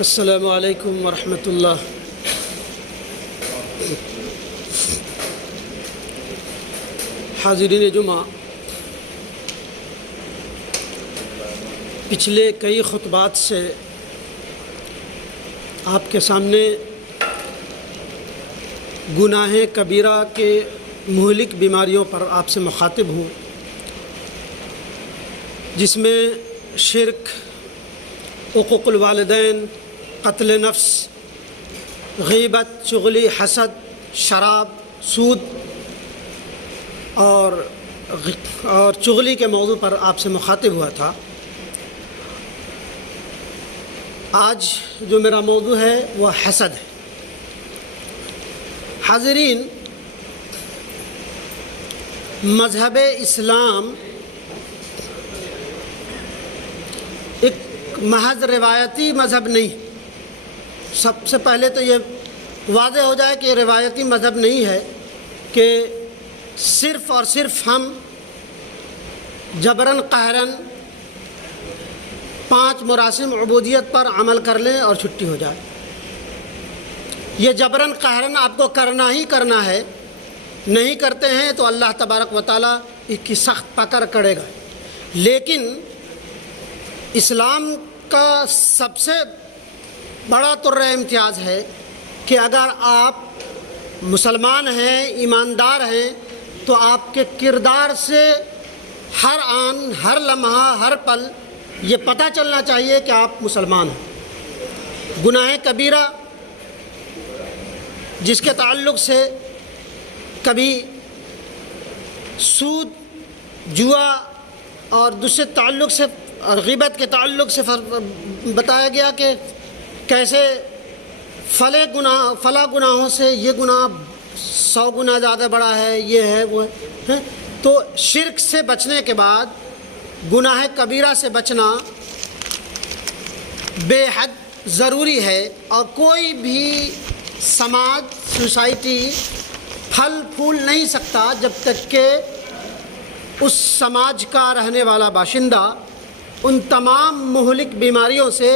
السلام علیکم ورحمۃ اللہ۔ حاضرین جمعہ، پچھلے کئی خطبات سے آپ کے سامنے گناہ کبیرہ کے مہلک بیماریوں پر آپ سے مخاطب ہوں، جس میں شرک، حقوق الوالدین، قتل نفس، غیبت، چغلی، حسد، شراب، سود اور چغلی کے موضوع پر آپ سے مخاطب ہوا تھا۔ آج جو میرا موضوع ہے وہ حسد ہے۔ حاضرین، مذہب اسلام ایک محض روایتی مذہب نہیں۔ سب سے پہلے تو یہ واضح ہو جائے کہ یہ روایتی مذہب نہیں ہے کہ صرف اور صرف ہم جبراً قہراً 5 مراسم عبودیت پر عمل کر لیں اور چھٹی ہو جائے۔ یہ جبراً قہراً آپ کو کرنا ہی کرنا ہے، نہیں کرتے ہیں تو اللہ تبارک و تعالیٰ اس کی سخت پکڑ کرے گا۔ لیکن اسلام کا سب سے بڑا طرز امتیاز ہے کہ اگر آپ مسلمان ہیں، ایماندار ہیں، تو آپ کے کردار سے ہر آن، ہر لمحہ، ہر پل یہ پتہ چلنا چاہیے کہ آپ مسلمان ہیں۔ گناہ کبیرہ جس کے تعلق سے کبھی سود، جوا اور دوسرے تعلق سے اور غیبت کے تعلق سے بتایا گیا کہ کیسے فلاں گناہوں سے یہ گناہ 100 گنا زیادہ بڑا ہے، یہ ہے وہ ہے۔ تو شرک سے بچنے کے بعد گناہ کبیرہ سے بچنا بے حد ضروری ہے، اور کوئی بھی سماج، سوسائٹی پھل پھول نہیں سکتا جب تک کہ اس سماج کا رہنے والا باشندہ ان تمام مہلک بیماریوں سے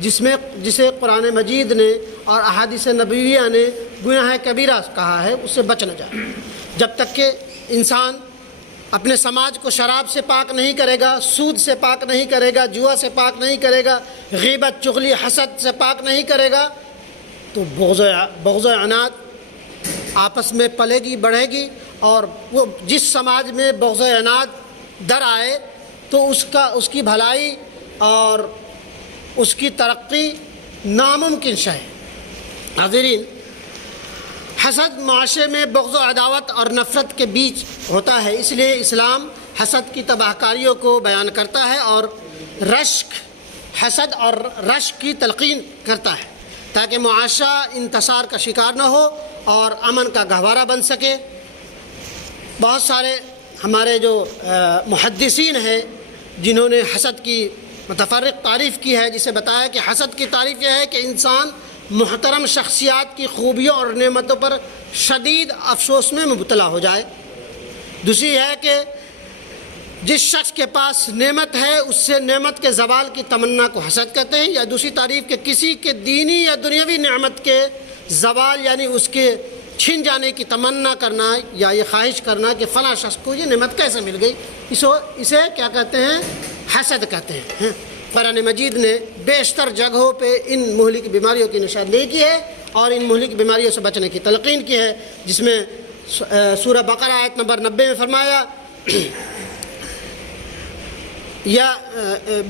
جسے قرآن مجید نے اور احادیث نبویہ نے گناہ کبیرہ کہا ہے، اس سے بچ نہ جائے۔ جب تک کہ انسان اپنے سماج کو شراب سے پاک نہیں کرے گا، سود سے پاک نہیں کرے گا، جوا سے پاک نہیں کرے گا، غیبت، چغلی، حسد سے پاک نہیں کرے گا، تو بغض و عناد آپس میں پلے گی، بڑھے گی، اور وہ جس سماج میں بغض و عناد در آئے تو اس کی بھلائی اور اس کی ترقی ناممکن ہے۔ حاضرین، حسد معاشرے میں بغض و عداوت اور نفرت کے بیچ ہوتا ہے، اس لیے اسلام حسد کی تباہ کاریوں کو بیان کرتا ہے اور حسد اور رشک کی تلقین کرتا ہے، تاکہ معاشرہ انتصار کا شکار نہ ہو اور امن کا گہوارہ بن سکے۔ بہت سارے ہمارے جو محدثین ہیں جنہوں نے حسد کی متفرق تعریف کی ہے، جسے بتایا کہ حسد کی تعریف یہ ہے کہ انسان محترم شخصیات کی خوبیوں اور نعمتوں پر شدید افسوس میں مبتلا ہو جائے۔ دوسری ہے کہ جس شخص کے پاس نعمت ہے اس سے نعمت کے زوال کی تمنا کو حسد کہتے ہیں، یا دوسری تعریف کہ کسی کے دینی یا دنیاوی نعمت کے زوال یعنی اس کے چھن جانے کی تمنا کرنا یا یہ خواہش کرنا کہ فلاں شخص کو یہ نعمت کیسے مل گئی، اسے کیا کہتے ہیں؟ حسد کہتے ہیں۔ قرآن مجید نے بیشتر جگہوں پہ ان مہلک بیماریوں کی نشاندہی کی ہے اور ان مہلک بیماریوں سے بچنے کی تلقین کی ہے، جس میں سورہ بقرہ آیت نمبر 90 میں فرمایا یا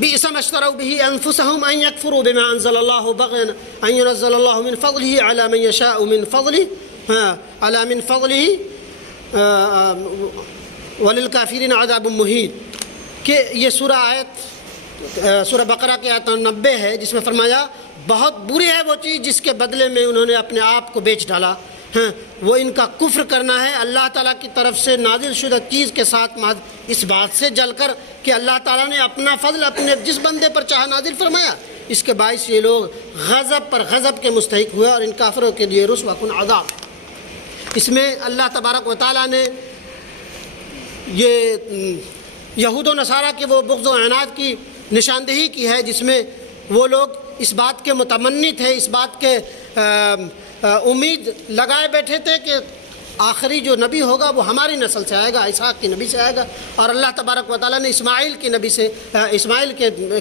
بئس ما اشتروا به انفسهم ان يكفروا بما انزل الله بغيا ان ينزل الله من فضله على من يشاء من فضله وللكافرين عذاب مهين، کہ یہ سورہ بقرہ کی آیت 90 ہے، جس میں فرمایا بہت بری ہے وہ چیز جس کے بدلے میں انہوں نے اپنے آپ کو بیچ ڈالا، وہ ان کا کفر کرنا ہے اللہ تعالیٰ کی طرف سے نازل شدہ چیز کے ساتھ اس بات سے جل کر کہ اللہ تعالیٰ نے اپنا فضل اپنے جس بندے پر چاہا نازل فرمایا، اس کے باعث یہ لوگ غضب پر غضب کے مستحق ہوئے اور ان کافروں کے لیے رسوا کن عذاب۔ اس میں اللہ تبارک و تعالیٰ نے یہ یہود و نصارہ کے وہ بغض و عناد کی نشاندہی کی ہے، جس میں وہ لوگ اس بات کے متمنی تھے، اس بات کے امید لگائے بیٹھے تھے کہ آخری جو نبی ہوگا وہ ہماری نسل سے آئے گا، اسحاق کی نبی سے آئے گا، اور اللہ تبارک و تعالیٰ نے اسماعیل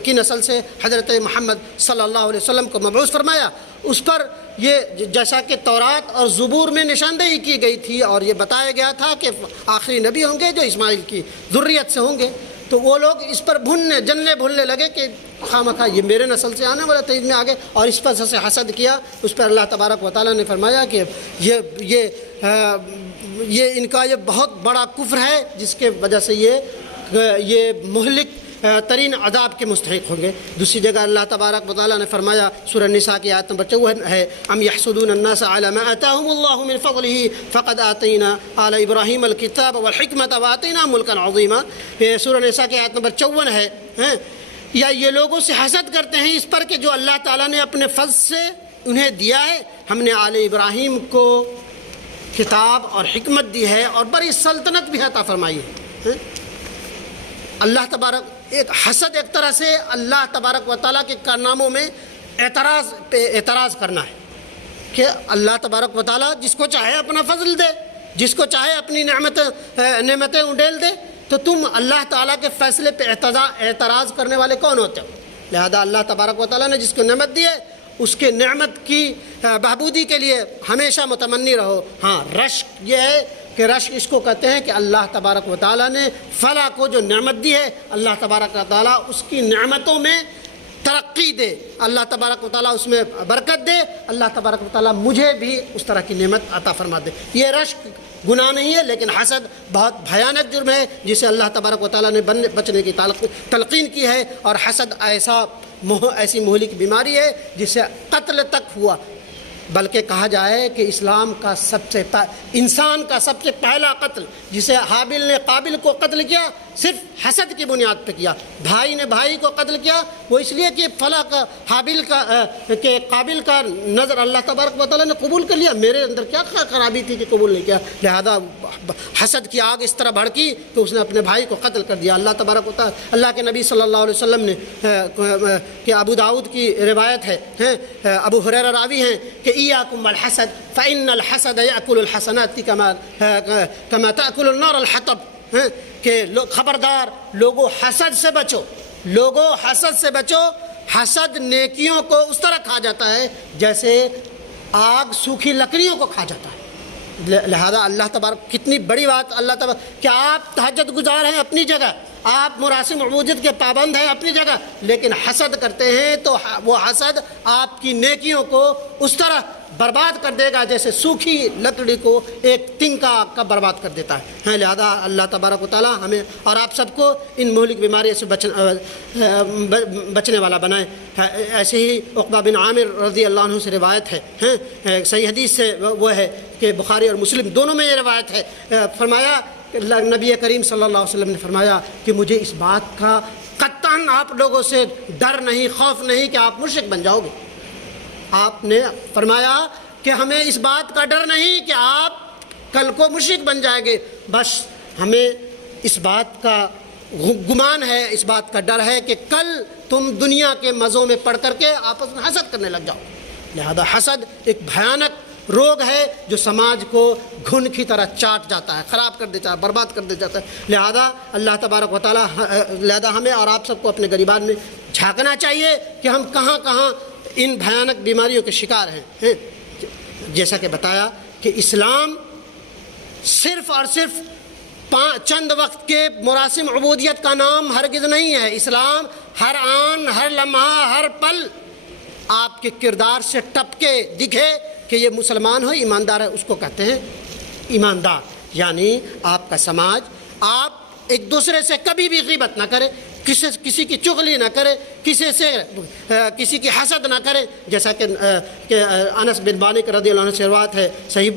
کی نسل سے حضرت محمد صلی اللہ علیہ وسلم کو مبعوث فرمایا۔ اس پر یہ جیسا کہ تورات اور زبور میں نشاندہی کی گئی تھی اور یہ بتایا گیا تھا کہ آخری نبی ہوں گے جو اسماعیل کی ذریت سے ہوں گے، تو وہ لوگ اس پر بھولنے لگے کہ خواہ یہ میرے نسل سے آنے والا تھا، میں آگے، اور اس پر سے حسد کیا۔ اس پر اللہ تبارک و تعالیٰ نے فرمایا کہ یہ ان کا یہ بہت بڑا کفر ہے، جس کے وجہ سے یہ مہلک ترین عذاب کے مستحق ہوں گے۔ دوسری جگہ اللہ تبارک و تعالیٰ نے فرمایا، سورہ النساء کی آیت نمبر 54 ہے، ام یحسدون الناس علی ما آتاہم اللہ من فضلہ فقد آتینا آل ابراہیم الکتاب والحکمۃ وآتیناہم ملکا عظیما۔ یہ سورہ النساء کی آیت نمبر 54 ہے۔ یا یہ لوگوں سے حسد کرتے ہیں اس پر کہ جو اللہ تعالیٰ نے اپنے فضل سے انہیں دیا ہے، ہم نے آل ابراہیم کو کتاب اور حکمت دی ہے اور بڑی سلطنت بھی عطا فرمائی ہے۔ اللہ تبارک حسد ایک طرح سے اللہ تبارک و تعالیٰ کے کارناموں میں اعتراض کرنا ہے کہ اللہ تبارک و تعالیٰ جس کو چاہے اپنا فضل دے، جس کو چاہے اپنی نعمتیں انڈیل دے، تو تم اللہ تعالیٰ کے فیصلے پہ اعتراض کرنے والے کون ہوتے ہو؟ لہذا اللہ تبارک و تعالیٰ نے جس کو نعمت دی ہے اس کے نعمت کی بہبودی کے لیے ہمیشہ متمنی رہو۔ ہاں، رشک یہ ہے کہ رشک اس کو کہتے ہیں کہ اللہ تبارک و تعالیٰ نے فلاں کو جو نعمت دی ہے، اللہ تبارک و تعالیٰ اس کی نعمتوں میں ترقی دے، اللہ تبارک و تعالیٰ اس میں برکت دے، اللہ تبارک و تعالیٰ مجھے بھی اس طرح کی نعمت عطا فرما دے۔ یہ رشک گناہ نہیں ہے، لیکن حسد بہت بھیانک جرم ہے جسے اللہ تبارک و تعالیٰ نے بچنے کی تلقین کی ہے، اور حسد ایسی مہلک بیماری ہے جس سے قتل تک ہوا۔ بلکہ کہا جائے کہ انسان کا سب سے پہلا قتل جسے حابیل نے قابل کو قتل کیا، صرف حسد کی بنیاد پہ کیا۔ بھائی نے بھائی کو قتل کیا، وہ اس لیے کہ فلاں کا کہ قابل کا نظر اللہ تبارک و تعالیٰ نے قبول کر لیا، میرے اندر کیا خرابی تھی کہ قبول نہیں کیا، لہذا حسد کی آگ اس طرح بھڑکی کہ اس نے اپنے بھائی کو قتل کر دیا۔ اللہ تبارک و تعالیٰ، اللہ کے نبی صلی اللہ علیہ وسلم نے کہ ابو داؤد کی روایت ہے، ابو ہریرہ راوی ہیں کہ ایاکم والحسد فإن الحسد یأکل الحسنات کما تأکل النار الحطب، کہ خبردار لوگوں حسد سے بچو، حسد نیکیوں کو اس طرح کھا جاتا ہے جیسے آگ سوکھی لکڑیوں کو کھا جاتا ہے۔ لہذا اللہ تبارک، کتنی بڑی بات اللہ تبارک کہ آپ تہجد گزار ہیں اپنی جگہ، آپ مراسم عبودیت کے پابند ہیں اپنی جگہ، لیکن حسد کرتے ہیں تو وہ حسد آپ کی نیکیوں کو اس طرح برباد کر دے گا جیسے سوکھی لکڑی کو ایک تنکا کا برباد کر دیتا ہے۔ لہذا اللہ تبارک و تعالیٰ ہمیں اور آپ سب کو ان مہلک بیماری سے بچنے والا بنائے۔ ایسے ہی عقبہ بن عامر رضی اللہ عنہ سے روایت ہے، صحیح حدیث سے وہ ہے کہ بخاری اور مسلم دونوں میں یہ روایت ہے، فرمایا کہ نبی کریم صلی اللہ علیہ وسلم نے فرمایا کہ مجھے اس بات کا قطعاً آپ لوگوں سے ڈر نہیں، خوف نہیں کہ آپ مشرک بن جاؤ گے۔ آپ نے فرمایا کہ ہمیں اس بات کا ڈر نہیں کہ آپ کل کو مشرک بن جائیں گے، بس ہمیں اس بات کا گمان ہے، اس بات کا ڈر ہے کہ کل تم دنیا کے مزوں میں پڑ کر کے آپس میں حسد کرنے لگ جاؤ۔ لہذا حسد ایک بھیانک روگ ہے جو سماج کو گھن کی طرح چاٹ جاتا ہے، خراب کر دیتا ہے، برباد کر دے جاتا ہے۔ لہذا اللہ تبارک و تعالیٰ، لہذا ہمیں اور آپ سب کو اپنے گریبان میں جھانکنا چاہیے کہ ہم کہاں کہاں ان بھیانک بیماریوں کے شکار ہیں۔ جیسا کہ بتایا کہ اسلام صرف اور صرف چند وقت کے مراسم عبودیت کا نام ہرگز نہیں ہے۔ اسلام ہر آن، ہر لمحہ، ہر پل آپ کے کردار سے ٹپ کے دکھے کہ یہ مسلمان ہو، ایماندار ہے، اس کو کہتے ہیں ایماندار۔ یعنی آپ کا سماج، آپ ایک دوسرے سے کبھی بھی غیبت نہ کرے، کسی کی چغلی نہ کرے، کسی کی حسد نہ کرے، جیسا کہ انس بن مالک رضی اللہ عنہ سے روایت ہے، صحیح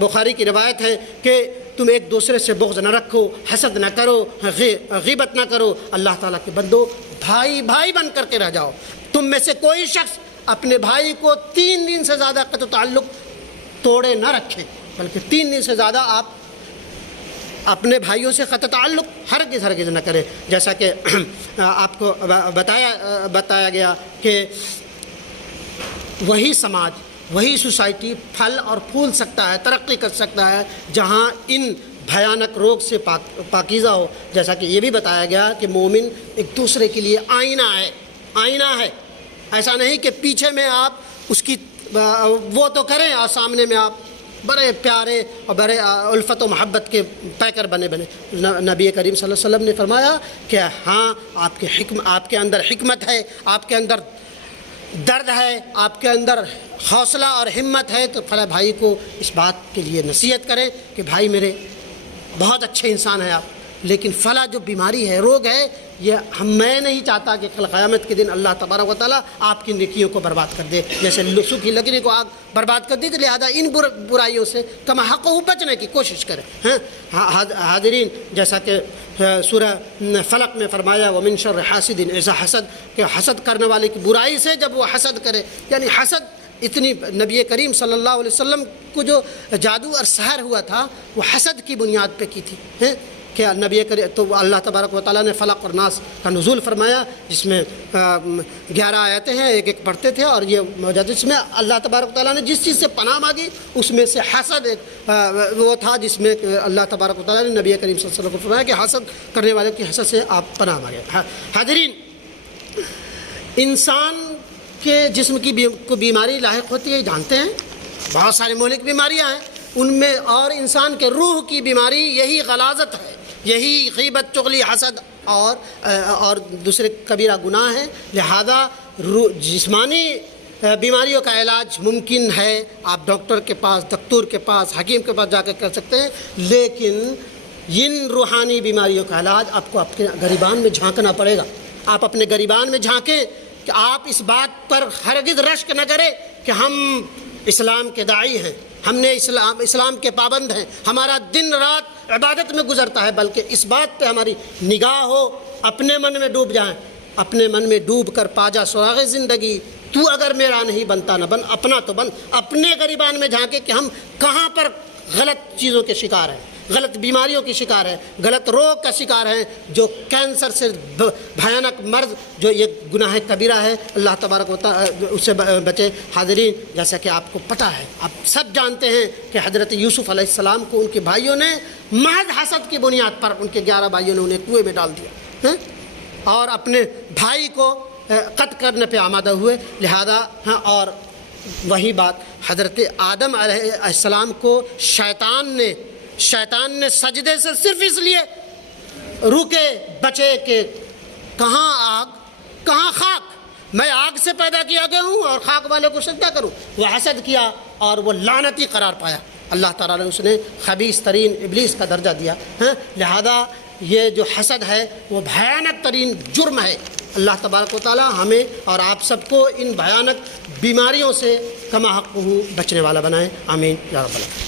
بخاری کی روایت ہے کہ تم ایک دوسرے سے بغض نہ رکھو، حسد نہ کرو، غیبت نہ کرو، اللہ تعالیٰ کے بندو بھائی بھائی بن کر کے رہ جاؤ۔ تم میں سے کوئی شخص اپنے بھائی کو 3 دن سے زیادہ قطع تعلق توڑے نہ رکھے، بلکہ 3 دن سے زیادہ آپ اپنے بھائیوں سے قطع تعلق ہرگز نہ کریں، جیسا کہ آپ کو بتایا گیا کہ وہی سماج، وہی سوسائٹی پھل اور پھول سکتا ہے، ترقی کر سکتا ہے جہاں ان بھیانک روگ سے پاکیزہ ہو۔ جیسا کہ یہ بھی بتایا گیا کہ مومن ایک دوسرے کے لیے آئینہ ہے، ایسا نہیں کہ پیچھے میں آپ اس کی وہ تو کریں اور سامنے میں آپ بڑے پیارے اور بڑے الفت و محبت کے پیکر بنے۔ نبی کریم صلی اللہ علیہ وسلم نے فرمایا کہ ہاں آپ کے اندر حکمت ہے، آپ کے اندر درد ہے، آپ کے اندر حوصلہ اور ہمت ہے، تو فلاں بھائی کو اس بات کے لیے نصیحت کریں کہ بھائی میرے بہت اچھے انسان ہیں آپ، لیکن فلاں جو بیماری ہے، روگ ہے، یہ میں نہیں چاہتا کہ کل قیامت کے دن اللہ تبارک و تعالیٰ آپ کی نیکیوں کو برباد کر دے، جیسے سوکھی لکڑی کو آگ برباد کر دی، تو لہذا ان برائیوں سے کما حق ہو بچنے کی کوشش کریں۔ حاضرین، جیسا کہ سورہ فلق میں فرمایا وَمِن شَرِّ حَاسِدٍ إِذَا حَسَد، کہ حسد کرنے والے کی برائی سے جب وہ حسد کرے، یعنی حسد اتنی نبی کریم صلی اللہ علیہ وسلم کو جو جادو اور سحر ہوا تھا وہ حسد کی بنیاد پہ کی تھی کہ نبی کریم، تو اللہ تبارک و تعالیٰ نے فلق اور ناس کا نزول فرمایا، جس میں 11 آیتیں ہیں، ایک پڑھتے تھے، اور یہ موجود جس میں اللہ تبارک و تعالیٰ نے جس چیز سے پناہ مانگی اس میں سے حسد ایک وہ تھا، جس میں اللہ تبارک و تعالیٰ نے نبی کریم صلی اللہ علیہ وسلم کو فرمایا کہ حسد کرنے والے کی حسد سے آپ پناہ مانگے۔ حاضرین، انسان کے جسم کی کو بیماری لاحق ہوتی ہے، جانتے ہیں، بہت سارے مہلک بیماریاں ہیں ان میں، اور انسان کے روح کی بیماری یہی غلاظت ہے، یہی غیبت، چغلی، حسد اور دوسرے کبیرہ گناہ ہیں۔ لہذا جسمانی بیماریوں کا علاج ممکن ہے، آپ ڈاکٹر کے پاس، دکتور کے پاس، حکیم کے پاس جا کے کر سکتے ہیں، لیکن ان روحانی بیماریوں کا علاج آپ کو اپنے گریبان میں جھانکنا پڑے گا۔ آپ اپنے گریبان میں جھانکیں کہ آپ اس بات پر ہرگز رشک نہ کریں کہ ہم اسلام کے داعی ہیں، ہم نے اسلام کے پابند ہیں، ہمارا دن رات عبادت میں گزرتا ہے، بلکہ اس بات پہ ہماری نگاہ ہو، اپنے من میں ڈوب جائیں، اپنے من میں ڈوب کر پا جا سراغ زندگی، تو اگر میرا نہیں بنتا نہ بن، اپنا تو بن۔ اپنے گریبان میں جھانکے کہ ہم کہاں پر غلط چیزوں کے شکار ہیں، غلط بیماریوں کی شکار ہے، غلط روگ کا شکار ہے، جو کینسر سے بھیانک مرض، جو یہ گناہ کبیرہ ہے، اللہ تبارک و تعالی اس سے بچے۔ حاضرین، جیسا کہ آپ کو پتہ ہے، آپ سب جانتے ہیں کہ حضرت یوسف علیہ السلام کو ان کے بھائیوں نے محض حسد کی بنیاد پر، ان کے 11 بھائیوں نے انہیں کنویں میں ڈال دیا اور اپنے بھائی کو قتل کرنے پہ آمادہ ہوئے۔ لہذا اور وہی بات حضرت آدم علیہ السلام کو شیطان نے سجدے سے صرف اس لیے روکے بچے کہ کہاں آگ کہاں خاک، میں آگ سے پیدا کیا گیا ہوں اور خاک والے کو سجدہ کروں۔ وہ حسد کیا اور وہ لعنتی قرار پایا، اللہ تعالیٰ نے اس نے خبیث ترین ابلیس کا درجہ دیا۔ لہذا یہ جو حسد ہے وہ بھیانک ترین جرم ہے۔ اللہ تبارک و تعالیٰ ہمیں اور آپ سب کو ان بھیانک بیماریوں سے کما حق بچنے والا بنائے، آمین یا رب العالمین۔